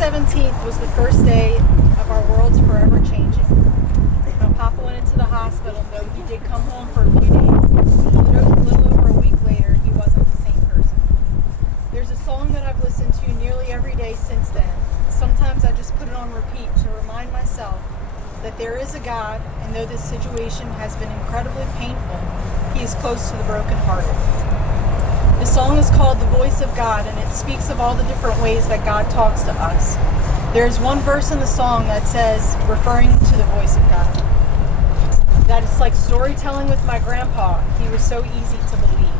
17th was the first day of our world's forever changing. Now, Papa went into the hospital, though he did come home for a few days. A little over a week later, he wasn't the same person. There's a song that I've listened to nearly every day since then. Sometimes I just put it on repeat to remind myself that there is a God, and though this situation has been incredibly painful, He is close to the brokenhearted. The song is called The Voice of God, and it speaks of all the different ways that God talks to us. There's one verse in the song that says, referring to the voice of God, that it's like storytelling with my grandpa. He was so easy to believe.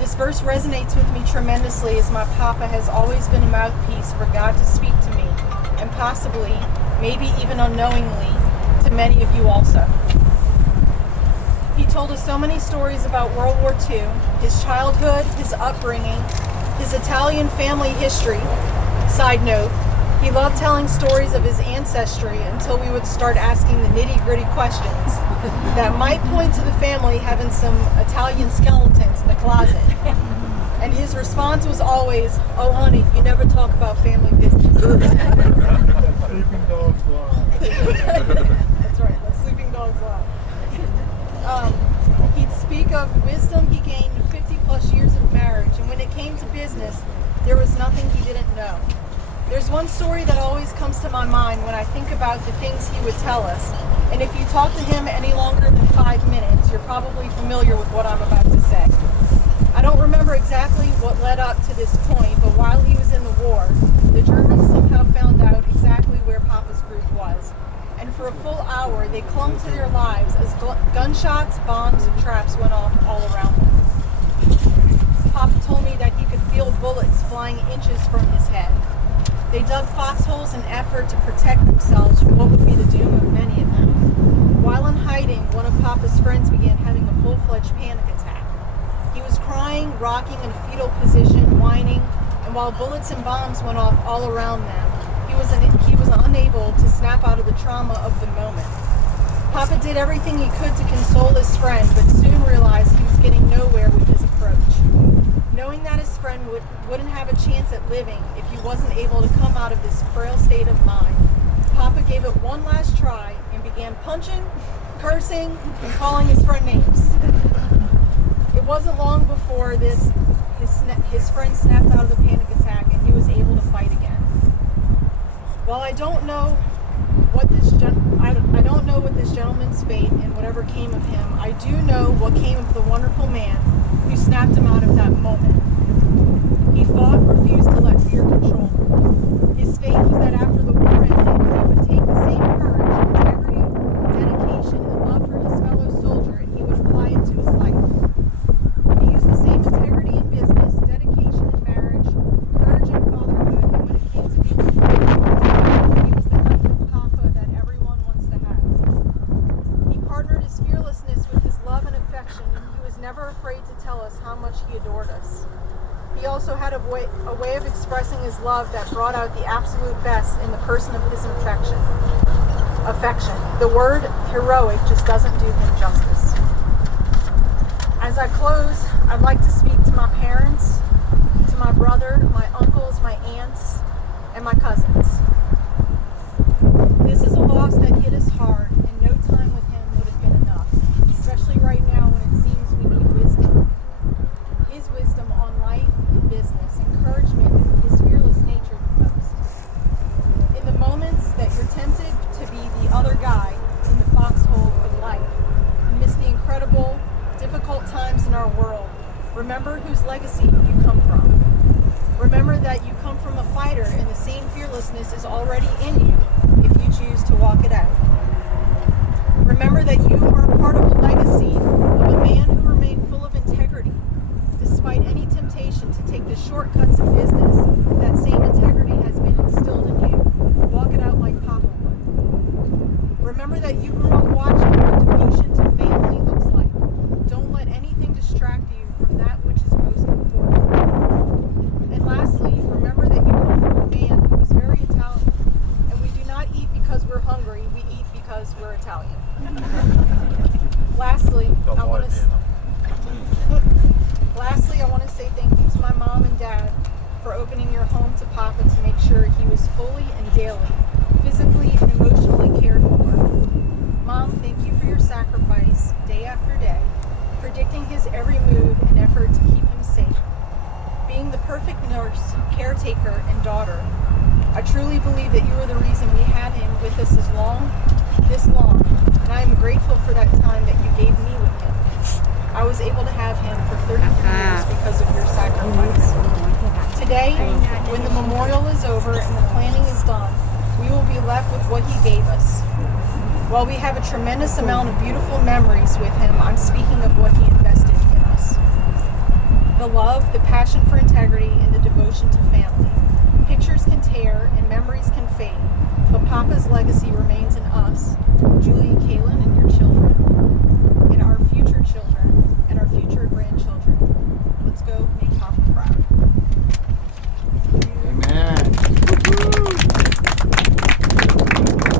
This verse resonates with me tremendously, as my papa has always been a mouthpiece for God to speak to me, and possibly, maybe even unknowingly, to many of you also. He told us so many stories about World War II, his childhood, his upbringing, his Italian family history. Side note, he loved telling stories of his ancestry until we would start asking the nitty-gritty questions that might point to the family having some Italian skeletons in the closet. And his response was always, "Oh honey, you never talk about family business." Sleeping dogs lie. That's right, the sleeping dogs lie. He'd speak of wisdom he gained in 50 plus years of marriage, and when it came to business, there was nothing he didn't know. There's one story that always comes to my mind when I think about the things he would tell us, and if you talk to him any longer than 5 minutes, you're probably familiar with what I'm about to say. I don't remember exactly what led up to this point, but while he was in the war, the Germans somehow found out exactly where Papa's group was. And for a full hour, they clung to their lives as gunshots, bombs, and traps went off all around them. Papa told me that he could feel bullets flying inches from his head. They dug foxholes in effort to protect themselves from what would be the doom of many of them. While in hiding, one of Papa's friends began having a full-fledged panic attack. He was crying, rocking in a fetal position, whining, and while bullets and bombs went off all around them, he was unable to snap out of the trauma of the moment. Papa did everything he could to console his friend, but soon realized he was getting nowhere with his approach. Knowing that his friend wouldn't have a chance at living if he wasn't able to come out of this frail state of mind, Papa gave it one last try and began punching, cursing, and calling his friend names. It wasn't long before his friend snapped out of the panic attack and he was able to fight again. While I don't know what this gentleman's fate and whatever came of him, I do know what came of the wonderful man who snapped him out of that moment. He fought and refused to let fear control him. His fate was that after the war ended, he would take the same courage, integrity, dedication, and love for his fellow soldier, and he would apply it to his life. He used the same integrity in business, dedication in marriage, courage in fatherhood, and when it came to being a father, he was the kind of papa that everyone wants to have. He partnered his fearlessness with his love and affection, and he was never afraid to tell us how much he adored us. He also had a way of expressing his love that brought out the absolute best in the person of his affection. The word heroic just doesn't do him justice. As I close, I'd like to speak to my parents, to my brother, my uncles, my aunts, and my cousins. This is a loss that hit us hard, and no time with him would have been enough, especially right now when it seems we need wisdom. His wisdom on life and business, encouragement, and his fearless nature the most. In the moments that you're tempted to be the other guy in the foxhole of life, and miss the incredible, difficult times in our world, remember whose legacy you come from. Remember that you come from a fighter, and the same fearlessness is already in you if you choose to walk it out. Remember that you are a part of a legacy of a man who remained full of integrity. Despite any temptation to take the shortcuts in business, that same integrity has been instilled in you. Walk it out like Papa would. Remember that you grew up watching what devotion to family looks like. Don't let anything distract you from that which is most important. And lastly, remember that you come from a man who is very Italian, and we do not eat because we're hungry, we eat because we're Italian. Lastly, his every move and effort to keep him safe. Being the perfect nurse, caretaker, and daughter, I truly believe that you are the reason we had him with us this long, and I am grateful for that time that you gave me with him. I was able to have him for 33 years because of your sacrifice. Today, when the memorial is over and the planning is done, we will be left with what he gave us. While we have a tremendous amount of beautiful memories with him, I'm speaking of what he invested in us. The love, the passion for integrity, and the devotion to family. Pictures can tear and memories can fade, but Papa's legacy remains in us, Julie, Kaylin, and your children.